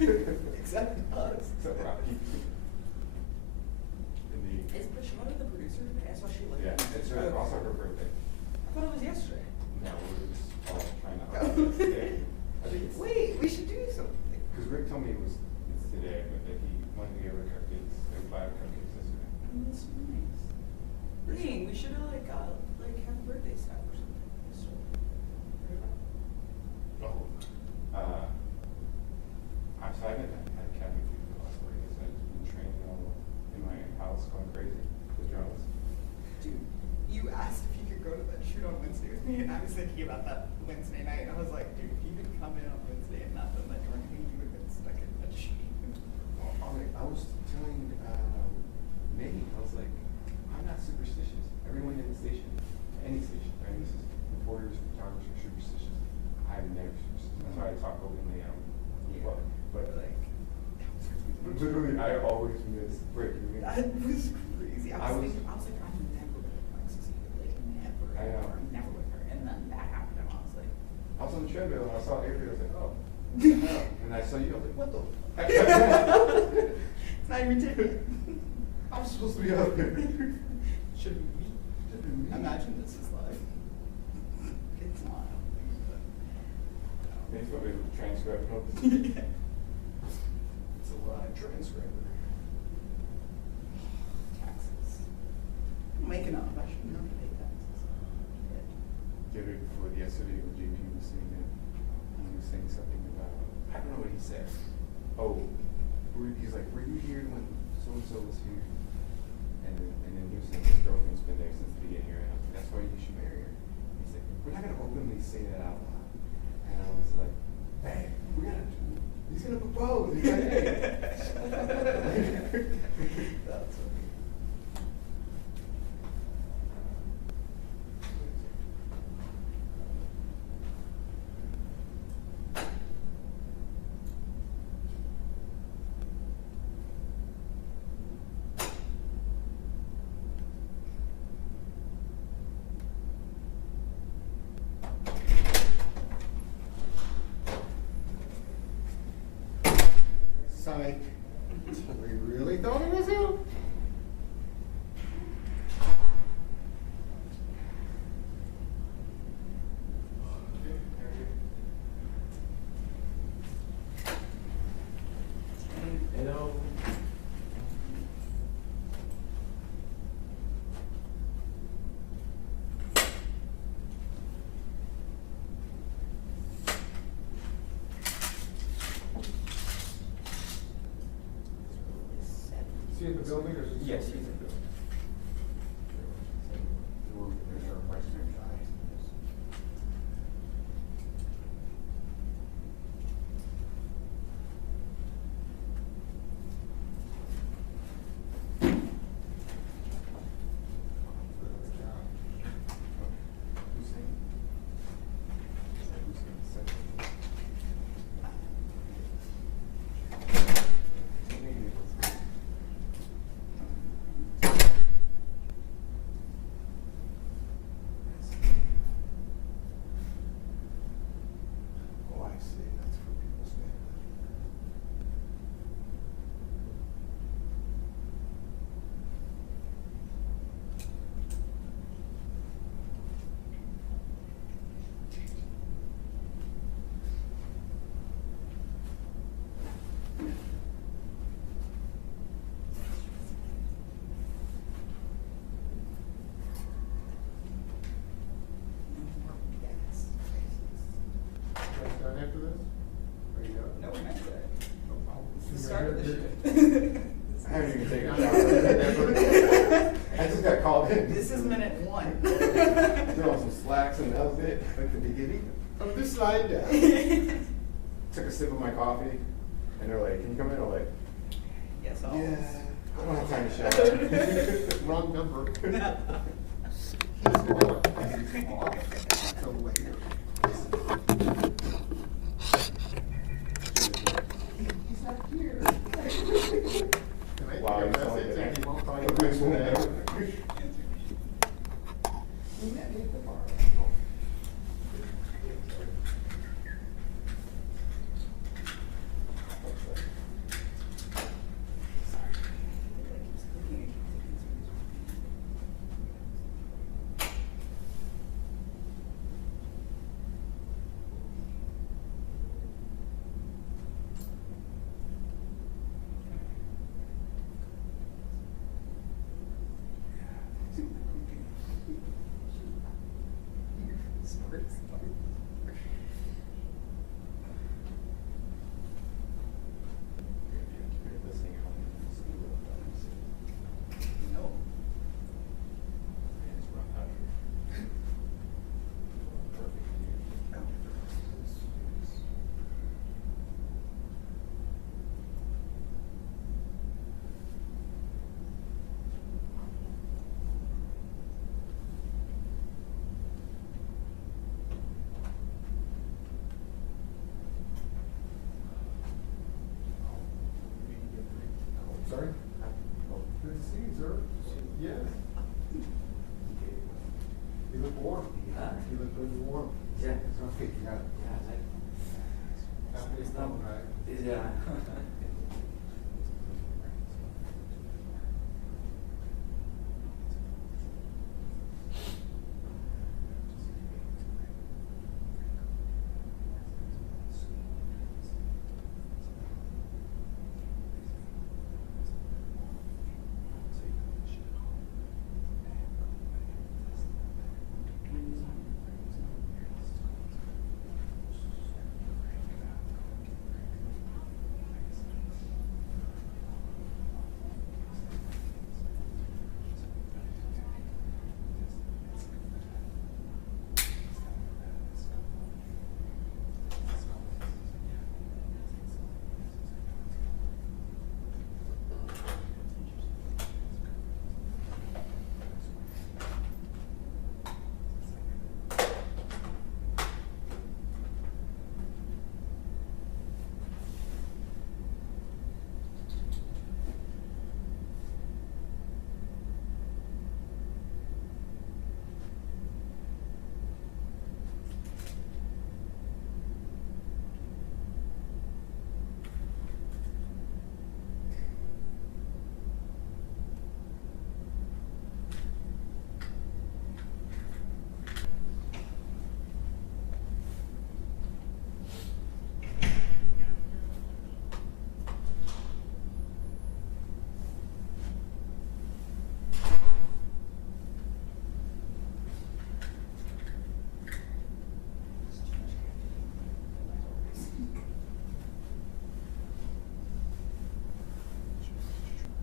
Except us. Except Rocky. Indeed. Is Prashana the producer today? I saw she like. Yeah, it's also her birthday. I thought it was yesterday. No, we're just all trying to hard today. I think it's. Wait, we should do something. Because Rick told me it's today, but that he wanted to give her cupcakes. They buy her cupcakes yesterday. Oh, that's nice. Dang, we should have like have birthday stuff or something. Oh. So I haven't had cabin food for the last 4 days. I've just been training all in my house, going crazy with drums. Dude, you asked if you could go to that shoot on Wednesday with me, and I was thinking about that Wednesday night, and I was like, dude, if you could come in on Wednesday and not done that drunk thing, you would have been stuck in that shoot. Well, I was telling Nate, I was like, I'm not superstitious. Everyone in the station, any station, right? This is reporters, photographers are superstitious. I'm never superstitious. That's why I talk openly. But like, literally, I always miss Rick. That was crazy. I was like, I'm never with Alexis, like never. I know. I'm never with her. And then that happened, and I was like, I was on the treadmill and I saw Avery. I was like, oh. And I saw you. I was like, what the? It's not even you. I'm supposed to be up here. Should be me. Imagine this is live. It's not. Thanks for the transcript notes. It's a live transcriber. Taxes. I'm making up. I shouldn't have to pay taxes. Get it before yesterday when JP was saying that he was saying something about, I don't know what he said. Oh, he's like, were you here when so-and-so was here? And then he was saying this girlfriend's been there since the beginning here, and I was like, that's why you should marry her. He's like, we're not going to openly say that out loud. And I was like, hey, he's going to propose. He's like, hey. That's funny. Sorry. We really thought it was you? Hello. Is he in the building or is he? Yes, he's in the building. Oh, I see. That's where people stand. You guys done after this? Are you done? No, we're not good. Oh, It's the start of the you're- shoot. I haven't even taken a shower. I just got called in. This is minute 1. Threw on some slacks and that was it. At the beginning? Of the slide down. Took a sip of my coffee and they're like, can you come in? I'm like, Yes, I'll. yeah, I don't have time to shower. Wrong number. He's gone. He's off till later. He's not here. Can I Wow, take a you sound like message an and he won't call you actor. back today? We met me at the bar. Larry. Good to see you, sir. Yes. You look warm. You look good and warm. Yeah. Okay, you got it. Happy to come, right? Yeah.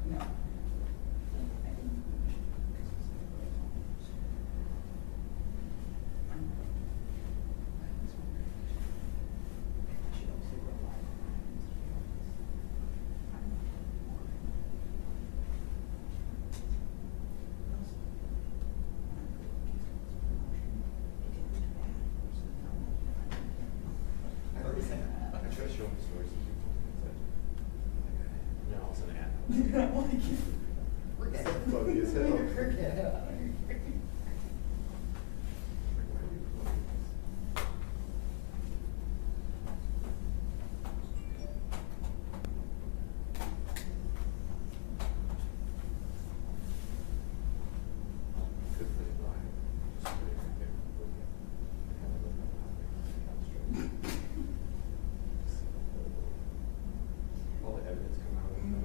No. I What are you saying? I try to show him stories of people. No, it's an ad. I'm like, forget it. Funny as hell. Forget it. Because they lie. Just put it right there. Look at it. Kind of look at how they all the evidence come out of them.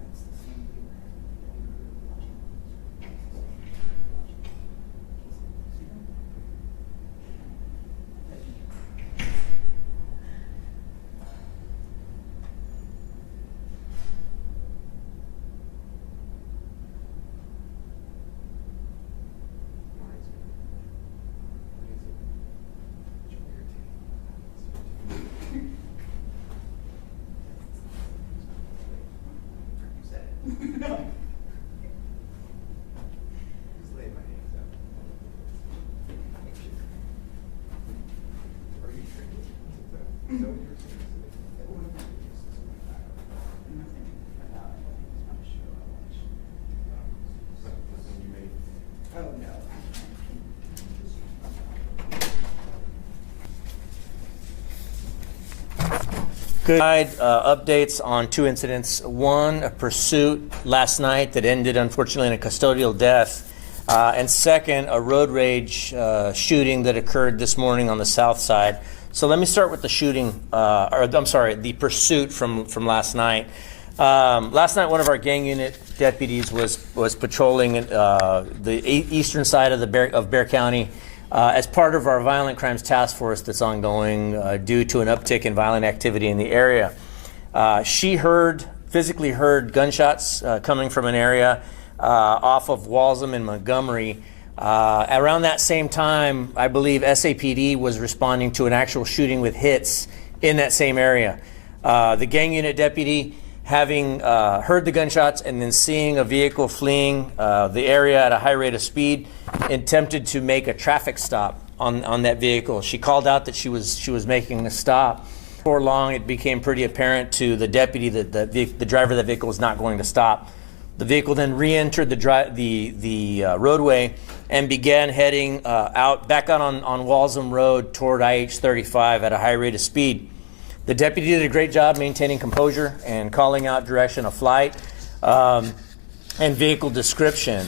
That's the same Just lay my hands out. Are you triggered? Is that what you were saying? Nothing you made. Oh, no. Good. Updates on two incidents. One, a pursuit last night that ended unfortunately in a custodial death. And second, a road rage shooting that occurred this morning on the south side. So let me start with the shooting, the pursuit from last night. Last night, one of our gang unit deputies was patrolling the eastern side of Bexar County as part of our violent crimes task force that's ongoing due to an uptick in violent activity in the area. She physically heard gunshots coming from an area off of Walsham and Montgomery Around that same time, I believe SAPD was responding to an actual shooting with hits in that same area. The gang unit deputy, having heard the gunshots and then seeing a vehicle fleeing the area at a high rate of speed, attempted to make a traffic stop on that vehicle. She called out that she was making a stop. Before long, it became pretty apparent to the deputy that the driver of the vehicle was not going to stop. The vehicle then re-entered the roadway and began heading back out on Walsham Road toward IH-35 at a high rate of speed. The deputy did a great job maintaining composure and calling out direction of flight and vehicle description.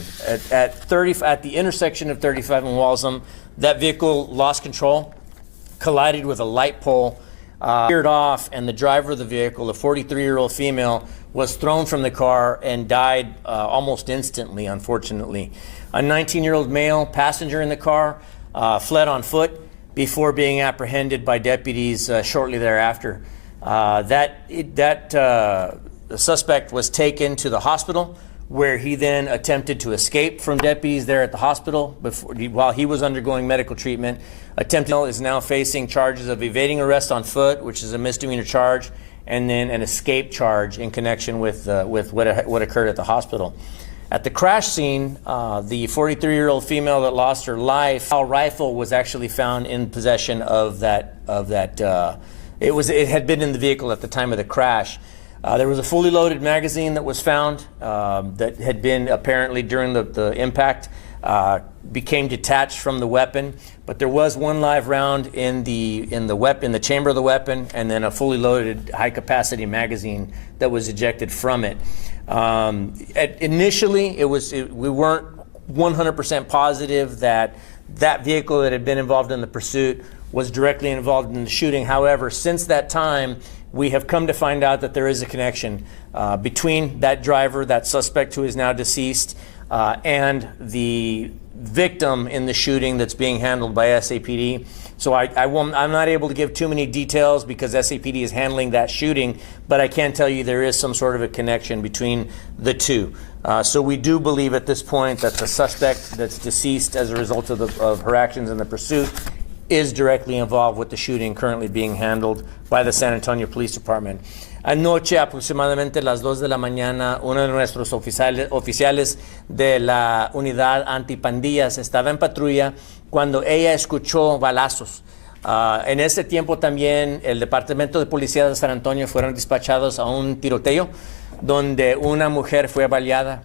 At the intersection of 35 and Walsham, that vehicle lost control, collided with a light pole, veered off, and the driver of the vehicle, a 43-year-old female, was thrown from the car and died almost instantly, unfortunately. A 19-year-old male passenger in the car fled on foot before being apprehended by deputies shortly thereafter. The suspect was taken to the hospital, where he then attempted to escape from deputies there at the hospital while he was undergoing medical treatment. Is now facing charges of evading arrest on foot, which is a misdemeanor charge, and then an escape charge in connection with what occurred at the hospital. At the crash scene, the 43-year-old female that lost her life, a rifle was actually found in possession of that. It had been in the vehicle at the time of the crash. There was a fully loaded magazine that was found that had been apparently during the impact became detached from the weapon, but there was one live round in the chamber of the weapon, and then a fully loaded high-capacity magazine that was ejected from it. Initially, we weren't 100% positive that vehicle that had been involved in the pursuit was directly involved in the shooting. However, since that time, we have come to find out that there is a connection between that driver, that suspect who is now deceased, and the victim in the shooting that's being handled by SAPD. So I'm not able to give too many details because SAPD is handling that shooting, but I can tell you there is some sort of a connection between the two. So we do believe at this point that the suspect that's deceased as a result of her actions in the pursuit is directly involved with the shooting currently being handled by the San Antonio Police Department. Anoche, aproximadamente las 2 de la mañana, uno de nuestros oficiales de la unidad antipandillas estaba en patrulla cuando ella escuchó balazos. En ese tiempo también el Departamento de Policía de San Antonio fueron despachados a un tiroteo donde una mujer fue baleada.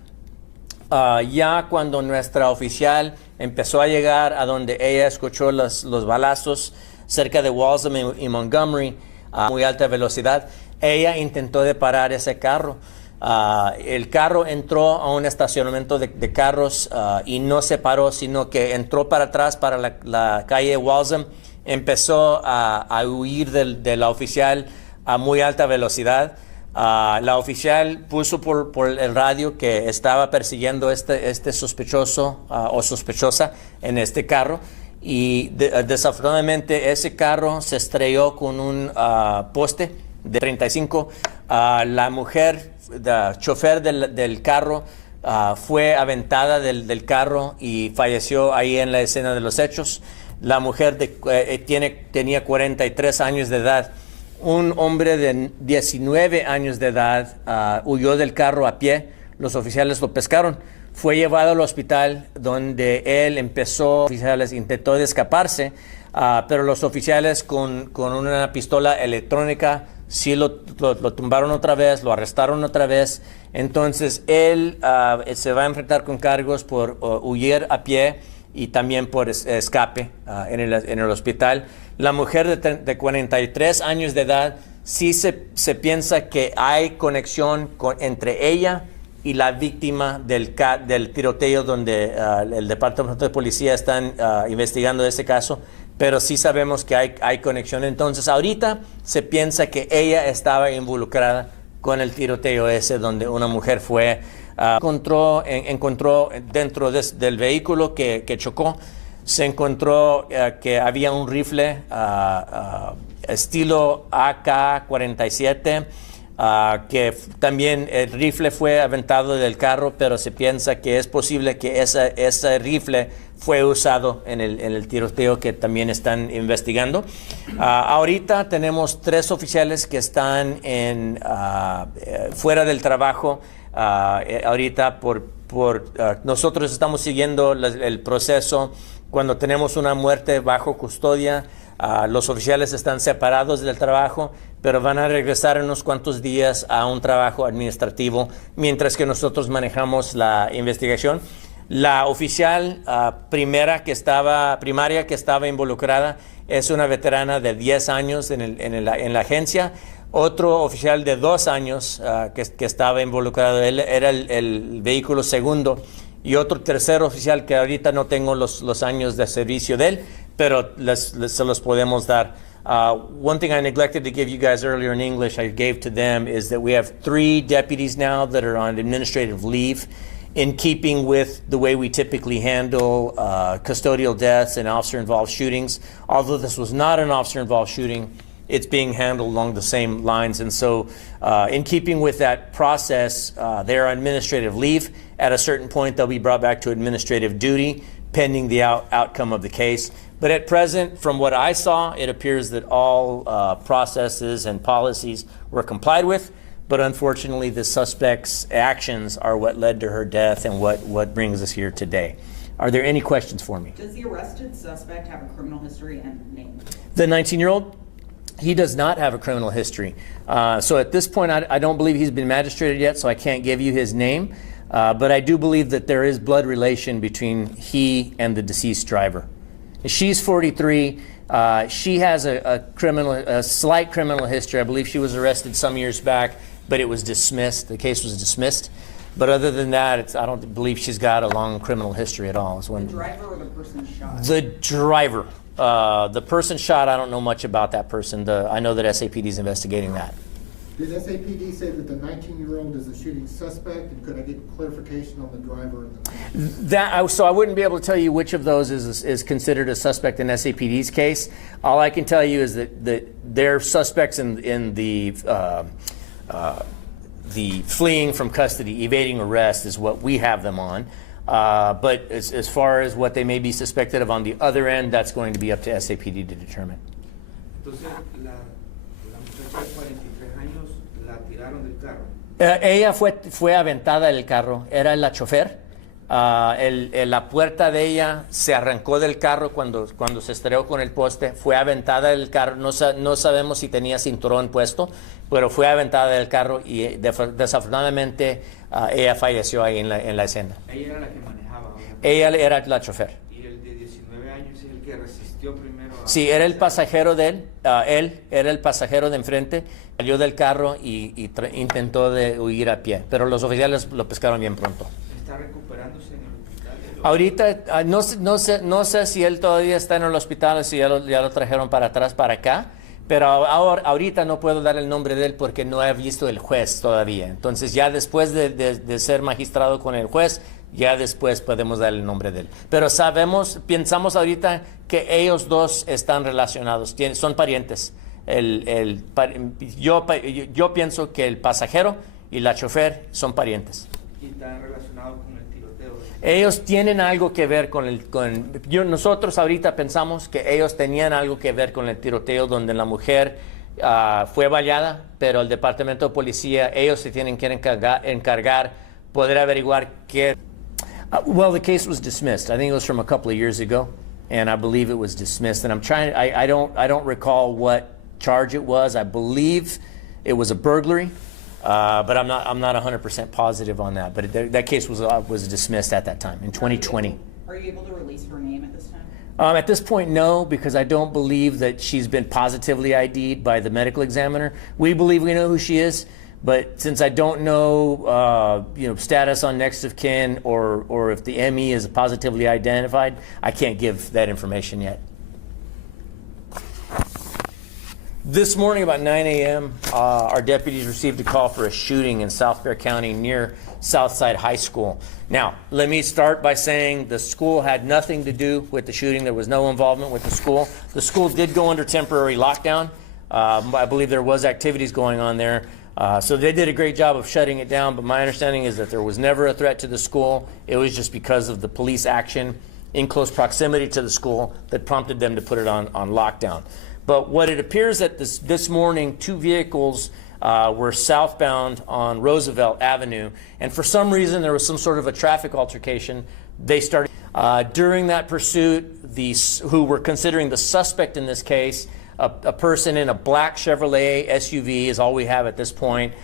Ya cuando nuestra oficial empezó a llegar a donde ella escuchó los balazos cerca de Walsham y Montgomery a muy alta velocidad, ella intentó de parar ese carro. El carro entró a un estacionamiento de carros y no se paró, sino que entró para atrás para la calle Walsham, empezó a huir de la oficial a muy alta velocidad. La oficial puso por el radio que estaba persiguiendo este sospechoso o sospechosa en este carro, y desafortunadamente ese carro se estrelló con un poste de 35. La mujer, el chofer del carro, fue aventada del carro y falleció ahí en la escena de los hechos. La mujer tenía 43 años de edad. Un hombre de 19 años de edad huyó del carro a pie. Los oficiales lo pescaron. Fue llevado al hospital donde él intentó de escaparse, pero los oficiales con una pistola electrónica sí lo tumbaron otra vez, lo arrestaron otra vez. Entonces él se va a enfrentar con cargos por huir a pie y también por escape en el hospital. La mujer de 43 años de edad, sí se piensa que hay conexión entre ella y la víctima del tiroteo donde el Departamento de Policía están investigando este caso, pero sí sabemos que hay conexión. Entonces ahorita se piensa que ella estaba involucrada con el tiroteo ese donde una mujer encontró dentro del vehículo que chocó, se encontró que había un rifle estilo AK-47, que también el rifle fue aventado del carro, pero se piensa que es posible que ese rifle fue usado en el tiroteo que también están investigando. Ahorita tenemos 3 oficiales que están fuera del trabajo. Ahorita nosotros estamos siguiendo el proceso. Cuando tenemos una muerte bajo custodia, los oficiales están separados del trabajo, pero van a regresar en unos cuantos días a un trabajo administrativo mientras que nosotros manejamos la investigación. La oficial primaria que estaba involucrada es una veterana de 10 años en la agencia. Otro oficial de 2 años que estaba involucrado, él era el vehículo segundo, y otro tercer oficial que ahorita no tengo los años de servicio de él, pero se los podemos dar. One thing I neglected to give you guys earlier in English, I gave to them, is that we have 3 deputies now that are on administrative leave, in keeping with the way we typically handle custodial deaths and officer-involved shootings. Although this was not an officer-involved shooting, it's being handled along the same lines. And so in keeping with that process, they're on administrative leave. At a certain point, they'll be brought back to administrative duty, pending the outcome of the case. But at present, from what I saw, it appears that all processes and policies were complied with. But unfortunately, the suspect's actions are what led to her death and what brings us here today. Are there any questions for me? Does the arrested suspect have a criminal history and name? The 19-year-old? He does not have a criminal history. So at this point, I don't believe he's been magistrated yet, so I can't give you his name. But I do believe that there is blood relation between he and the deceased driver. She's 43. She has a slight criminal history. I believe she was arrested some years back, but it was dismissed. The case was dismissed. But other than that, I don't believe she's got a long criminal history at all. The driver or the person shot? The driver. The person shot, I don't know much about that person. I know that SAPD is investigating that. Did SAPD say that the 19-year-old is a shooting suspect? And could I get clarification on the driver? So I wouldn't be able to tell you which of those is considered a suspect in SAPD's case. All I can tell you is that they're suspects in the fleeing from custody, evading arrest is what we have them on. But as far as what they may be suspected of on the other end, that's going to be up to SAPD to determine. Entonces, la muchacha de 43 años la tiraron del carro. Ella fue aventada del carro, era la chofer. La puerta de ella se arrancó del carro cuando se estrelló con el poste, fue aventada del carro, no sabemos si tenía cinturón puesto, pero fue aventada del carro y desafortunadamente ella falleció ahí en la escena. Ella era la que manejaba. Ella era la chofer. Y el de 19 años es el que resistió primero. Sí, era el pasajero de él. Él era el pasajero de enfrente, salió del carro y intentó de huir a pie, pero los oficiales lo pescaron bien pronto. ¿Está recuperándose en el hospital? Ahorita no sé si él todavía está en el hospital o si ya lo trajeron para atrás, para acá, pero ahorita no puedo dar el nombre de él porque no he visto el juez todavía. Entonces ya después de ser magistrado con el juez, ya después podemos dar el nombre de él. Pero pensamos ahorita que ellos dos están relacionados, son parientes. Yo pienso que el pasajero y la chofer son parientes. ¿Y están relacionados con el tiroteo? Ellos tienen algo que ver nosotros ahorita pensamos que ellos tenían algo que ver con el tiroteo donde la mujer fue baleada, pero el departamento de policía, ellos se tienen que encargar poder averiguar qué. Well, the case was dismissed. I think it was from a couple of years ago, and I believe it was dismissed. And I don't recall what charge it was. I believe it was a burglary. But I'm not 100% positive on that. But that case was dismissed at that time in 2020. Are you able to release her name at this time? At this point, no, because I don't believe that she's been positively ID'd by the medical examiner. We believe we know who she is, but since I don't know, status on next of kin or if the ME is positively identified, I can't give that information yet. This morning about 9 a.m., our deputies received a call for a shooting in South Bexar County near Southside High School. Now, let me start by saying the school had nothing to do with the shooting. There was no involvement with the school. The school did go under temporary lockdown. I believe there was activities going on there. So they did a great job of shutting it down, but my understanding is that there was never a threat to the school. It was just because of the police action in close proximity to the school that prompted them to put it on lockdown. But what it appears that this morning, 2 vehicles were southbound on Roosevelt Avenue, and for some reason there was some sort of a traffic altercation. They started during that pursuit. Who were considering the suspect in this case, a person in a black Chevrolet SUV is all we have at this point,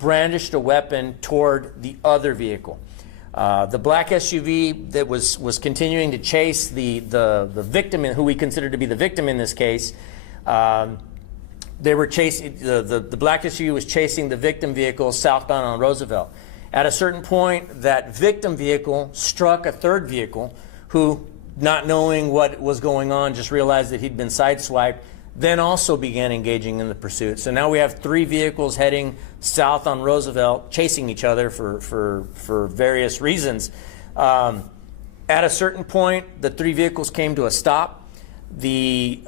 brandished a weapon toward the other vehicle. The black SUV that was continuing to chase the victim, who we consider to be the victim in this case. They were chasing the black SUV was chasing the victim vehicle southbound on Roosevelt. At a certain point, that victim vehicle struck a third vehicle, who, not knowing what was going on, just realized that he'd been sideswiped. Then also began engaging in the pursuit. So now we have 3 vehicles heading south on Roosevelt, chasing each other for various reasons. At a certain point, the 3 vehicles came to a stop. The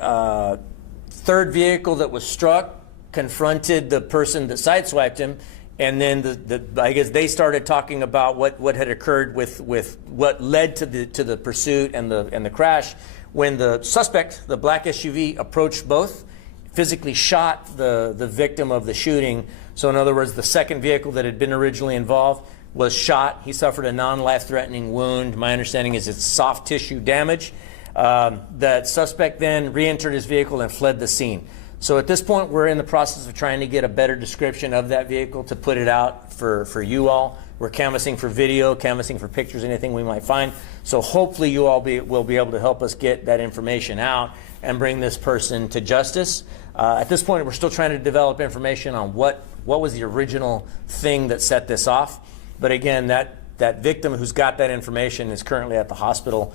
third vehicle that was struck confronted the person that sideswiped him, and then I guess they started talking about what had occurred with what led to the pursuit and the crash. When the suspect, the black SUV, approached both, physically shot the victim of the shooting. So in other words, the second vehicle that had been originally involved was shot. He suffered a non-life-threatening wound. My understanding is it's soft tissue damage. That suspect then re-entered his vehicle and fled the scene. So at this point, we're in the process of trying to get a better description of that vehicle to put it out for you all. We're canvassing for video, canvassing for pictures, anything we might find. So hopefully you all will be able to help us get that information out and bring this person to justice. At this point, we're still trying to develop information on what was the original thing that set this off. But again, that victim who's got that information is currently at the hospital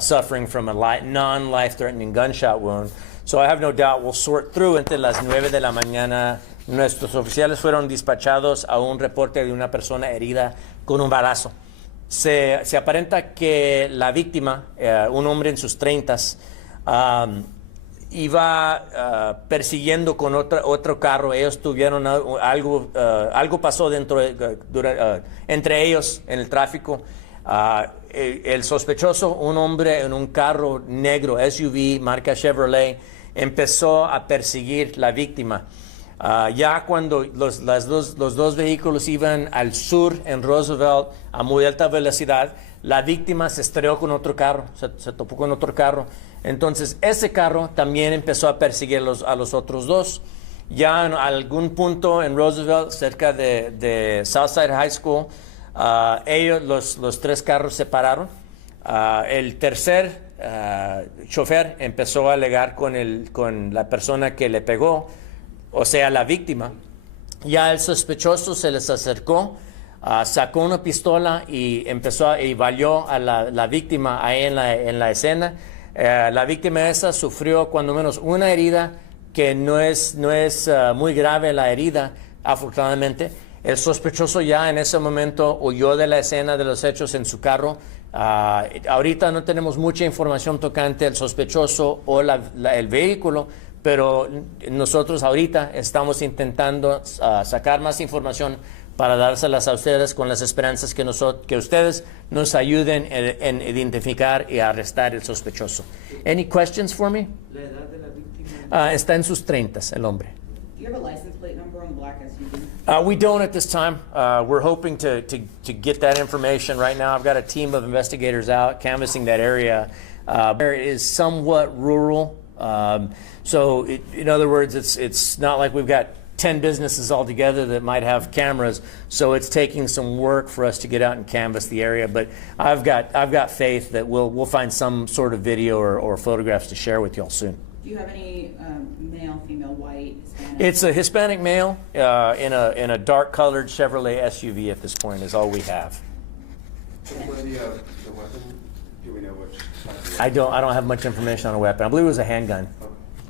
suffering from a non-life-threatening gunshot wound. So I have no doubt we'll sort through. Entre las 9 de la mañana, nuestros oficiales fueron despachados a un reporte de una persona herida con un balazo. Se aparenta que la víctima, un hombre en sus 30s, iba persiguiendo con otro carro. Ellos tuvieron algo pasó entre ellos en el tráfico. El sospechoso, un hombre en un carro negro SUV marca Chevrolet, empezó a perseguir la víctima. Ya cuando los dos vehículos iban al sur en Roosevelt a muy alta velocidad, la víctima se estrelló con otro carro, se topó con otro carro. Entonces ese carro también empezó a perseguir a los otros dos. Ya en algún punto en Roosevelt, cerca de Southside High School, los 3 carros se pararon. El tercer chofer empezó a alegar con la persona que le pegó, o sea, la víctima. Ya el sospechoso se les acercó, sacó una pistola y valió a la víctima ahí en la escena. La víctima esa sufrió cuando menos una herida, que no es muy grave la herida, afortunadamente. El sospechoso ya en ese momento huyó de la escena de los hechos en su carro. Ahorita no tenemos mucha información tocante al sospechoso o el vehículo, pero nosotros ahorita estamos intentando sacar más información para dárselas a ustedes con las esperanzas que ustedes nos ayuden en identificar y arrestar el sospechoso. Any questions for me? La edad de la víctima. Está en sus 30s, el hombre. Do you have a license plate number on the black SUV? We don't at this time. We're hoping to get that information right now. I've got a team of investigators out canvassing that area. It is somewhat rural. So in other words, it's not like we've got 10 businesses all together that might have cameras. So it's taking some work for us to get out and canvass the area. But I've got faith that we'll find some sort of video or photographs to share with y'all soon. Do you have any male, female, white, Hispanic? It's a Hispanic male in a dark-colored Chevrolet SUV at this point is all we have. What the weapon? Do we know which type of I don't have much information on a weapon. I believe it was a handgun.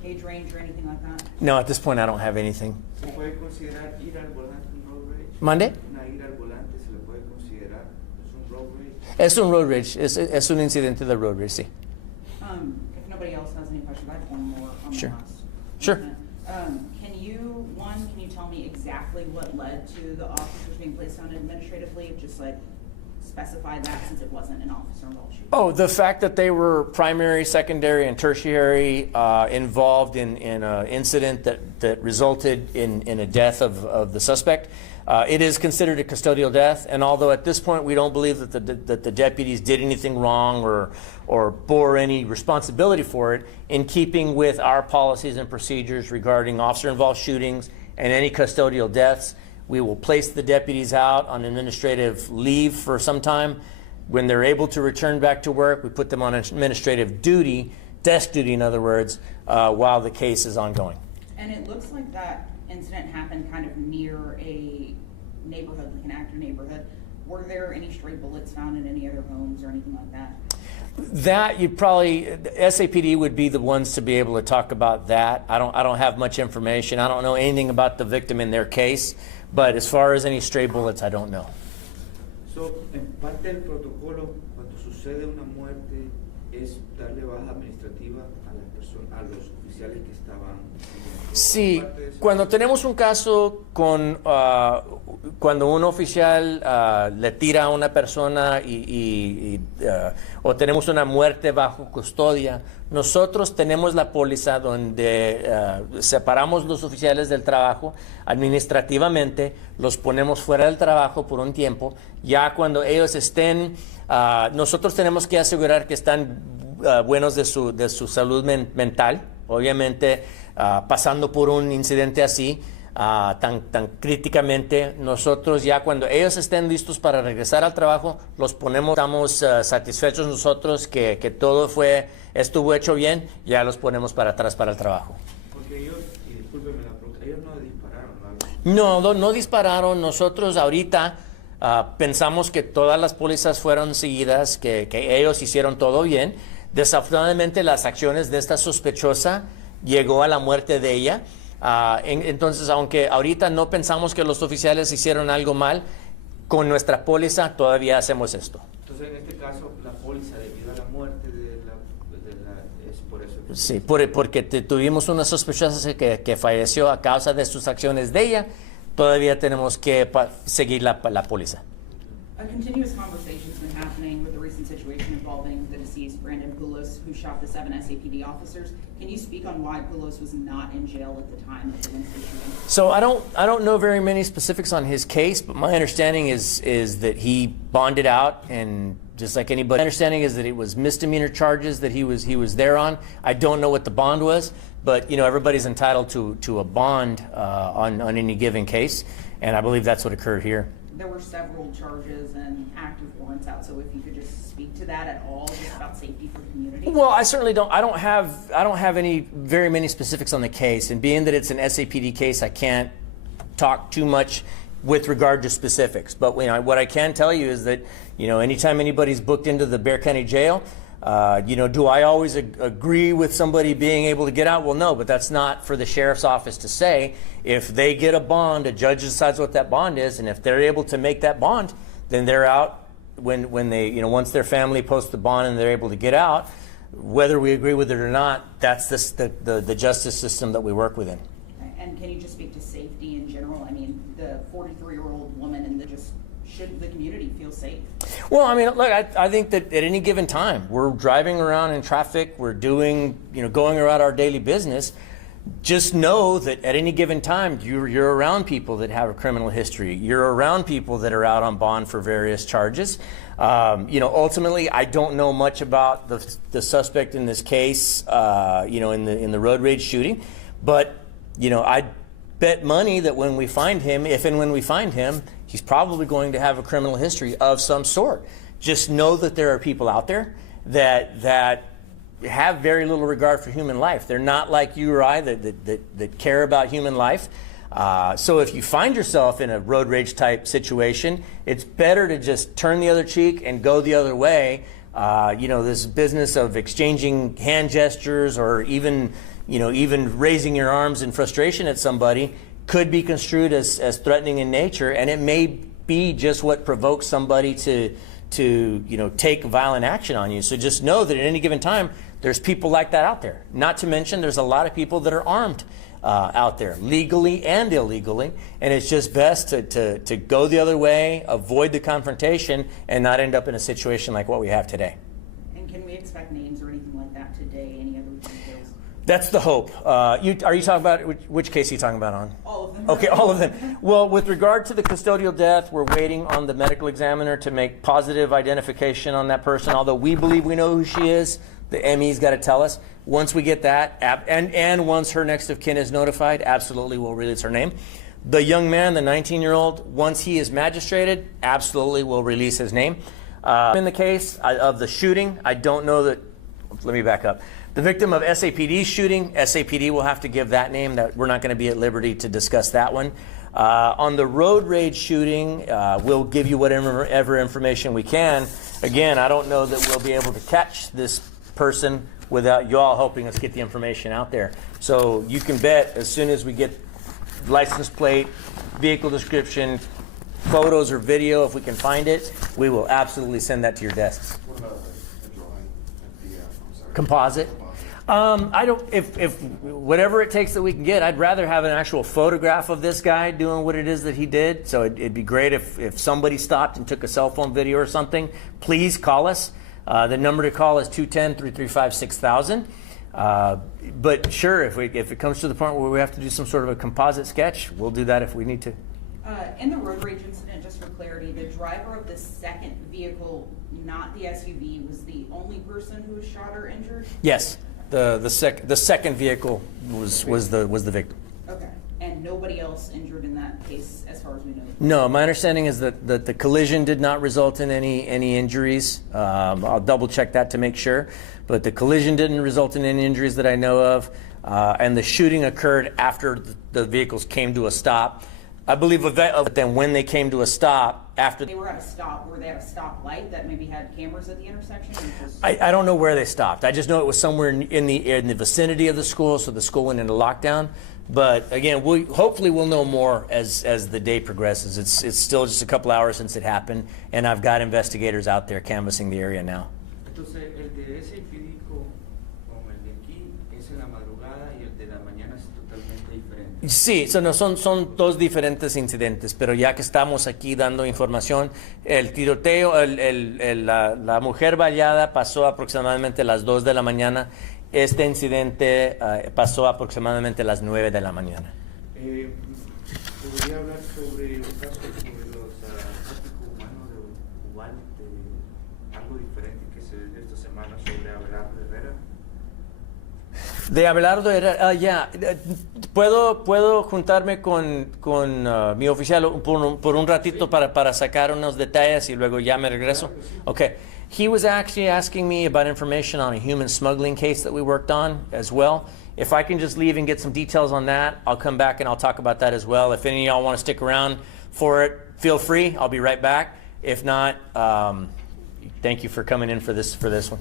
Age range or anything like that? No, at this point I don't have anything. ¿Se puede considerar ir al volante un road rage? Monday? Una ir al volante se le puede considerar, es un road rage. Es un road rage. Es un incidente de road rage, sí. If nobody else has any questions, I have one more on Sure. the last. Sure. Can Can you tell me exactly what led to the officers being placed on administrative leave? Just like specify that since it wasn't an officer involved shooting. Oh, the fact that they were primary, secondary, and tertiary involved in an incident that resulted in a death of the suspect. It is considered a custodial death, and although at this point we don't believe that the deputies did anything wrong or bore any responsibility for it, in keeping with our policies and procedures regarding officer-involved shootings and any custodial deaths, we will place the deputies out on administrative leave for some time. When they're able to return back to work, we put them on administrative duty, desk duty in other words, while the case is ongoing. And it looks like that incident happened kind of near a neighborhood, like an active neighborhood. Were there any stray bullets found in any other homes or anything like that? That you probably, SAPD would be the ones to be able to talk about that. I don't have much information. I don't know anything about the victim in their case, but as far as any stray bullets, I don't know. So, en parte del protocolo, cuando sucede una muerte, es darle baja administrativa a las personas, a los oficiales que estaban. Sí, cuando tenemos un caso con cuando un oficial le tira a una persona o tenemos una muerte bajo custodia, nosotros tenemos la póliza donde separamos los oficiales del trabajo administrativamente, los ponemos fuera del trabajo por un tiempo. Ya cuando ellos estén, nosotros tenemos que asegurar que están buenos de su salud mental, obviamente. Pasando por un incidente así, tan críticamente, nosotros ya cuando ellos estén listos para regresar al trabajo, los ponemos, estamos satisfechos nosotros que todo estuvo hecho bien, ya los ponemos para atrás para el trabajo. Porque ellos, y discúlpeme la pregunta, ellos no dispararon, ¿no? No dispararon. Nosotros ahorita pensamos que todas las pólizas fueron seguidas, que ellos hicieron todo bien. Desafortunadamente las acciones de esta sospechosa llegó a la muerte de ella. Entonces, aunque ahorita no pensamos que los oficiales hicieron algo mal, con nuestra póliza todavía hacemos esto. Entonces, en este caso, la póliza debido a la muerte es por eso. Sí, porque tuvimos una sospechosa que falleció a causa de sus acciones de ella, todavía tenemos que seguir la póliza. A continuous conversation's been happening with the recent situation involving the deceased Brandon Poulos, who shot the 7 SAPD officers. Can you speak on why Poulos was not in jail at the time of the Wednesday shooting? So I don't know very many specifics on his case, but my understanding is that he bonded out, and just like anybody, my understanding is that it was misdemeanor charges that he was there on. I don't know what the bond was, but everybody's entitled to a bond on any given case, and I believe that's what occurred here. There were several charges and active warrants out, so if you could just speak to that at all, just about safety for the community. Well, I certainly don't. I don't have any very many specifics on the case, and being that it's an SAPD case, I can't talk too much with regard to specifics. But what I can tell you is that anytime anybody's booked into the Bexar County Jail, do I always agree with somebody being able to get out? Well, no, but that's not for the sheriff's office to say. If they get a bond, a judge decides what that bond is, and if they're able to make that bond, then they're out when they, once their family posts the bond and they're able to get out. Whether we agree with it or not, that's the justice system that we work within. And can you just speak to safety in general? I mean, the 43-year-old woman, and should the community feel safe? Well, I mean, look, I think that at any given time, we're driving around in traffic, we're doing, going around our daily business. Just know that at any given time, you're around people that have a criminal history. You're around people that are out on bond for various charges. Ultimately, I don't know much about the suspect in this case, in the road rage shooting, but I bet money that when we find him, if and when we find him, he's probably going to have a criminal history of some sort. Just know that there are people out there that have very little regard for human life. They're not like you or I that care about human life. So if you find yourself in a road rage type situation, it's better to just turn the other cheek and go the other way. This business of exchanging hand gestures or even raising your arms in frustration at somebody could be construed as threatening in nature, and it may be just what provokes somebody to take violent action on you. So just know that at any given time, there's people like that out there. Not to mention, there's a lot of people that are armed out there, legally and illegally, and it's just best to go the other way, avoid the confrontation, and not end up in a situation like what we have today. And can we expect names or anything like that today? Any other details? That's the hope. Are you talking about, which case are you talking about on? All of them. Okay, all of them. Well, with regard to the custodial death, we're waiting on the medical examiner to make positive identification on that person, although we believe we know who she is. The ME's got to tell us. Once we get that, and once her next of kin is notified, absolutely we'll release her name. The young man, the 19-year-old, once he is magistrated, absolutely we'll release his name. In the case of the shooting, I don't know that, let me back up. The victim of SAPD's shooting, SAPD will have to give that name. That we're not going to be at liberty to discuss that one. On the road rage shooting, we'll give you whatever information we can. Again, I don't know that we'll be able to catch this person without you all helping us get the information out there. So you can bet as soon as we get license plate, vehicle description, photos or video, if we can find it, we will absolutely send that to your desks. What about a drawing? I'm sorry. Composite. I don't. If whatever it takes that we can get, I'd rather have an actual photograph of this guy doing what it is that he did. So it'd be great if somebody stopped and took a cell phone video or something. Please call us. The number to call is 210-335-6000. But sure, if it comes to the point where we have to do some sort of a composite sketch, we'll do that if we need to. In the road rage incident, just for clarity, the driver of the second vehicle, not the SUV, was the only person who was shot or injured? Yes, the second vehicle was the victim. Okay, and nobody else injured in that case, as far as we know? No, my understanding is that the collision did not result in any injuries. I'll double check that to make sure, but the collision didn't result in any injuries that I know of, and the shooting occurred after the vehicles came to a stop. I believe then when they came to a stop after They were at a stop. Were they at a stoplight that maybe had cameras at the intersection? I don't know where they stopped. I just know it was somewhere in the vicinity of the school, so the school went into lockdown. But again, hopefully we'll know more as the day progresses. It's still just a couple hours since it happened, and I've got investigators out there canvassing the area now. Entonces, el de SAPD con el de aquí es en la madrugada y el de la mañana es totalmente diferente. Sí, son dos diferentes incidentes, pero ya que estamos aquí dando información, el tiroteo, la mujer baleada pasó aproximadamente a las 2 de la mañana. Este incidente pasó aproximadamente a las 9 de la mañana. ¿Podría hablar sobre un caso sobre los tráfico humano de Ubalde, algo diferente que se ve esta semana sobre Abelardo Herrera? De Abelardo Herrera, ya. ¿Puedo juntarme con mi oficial por un ratito para sacar unos detalles y luego ya me regreso? Okay. He was actually asking me about information on a human smuggling case that we worked on as well. If I can just leave and get some details on that, I'll come back and I'll talk about that as well. If any of y'all want to stick around for it, feel free. I'll be right back. If not, thank you for coming in for this one.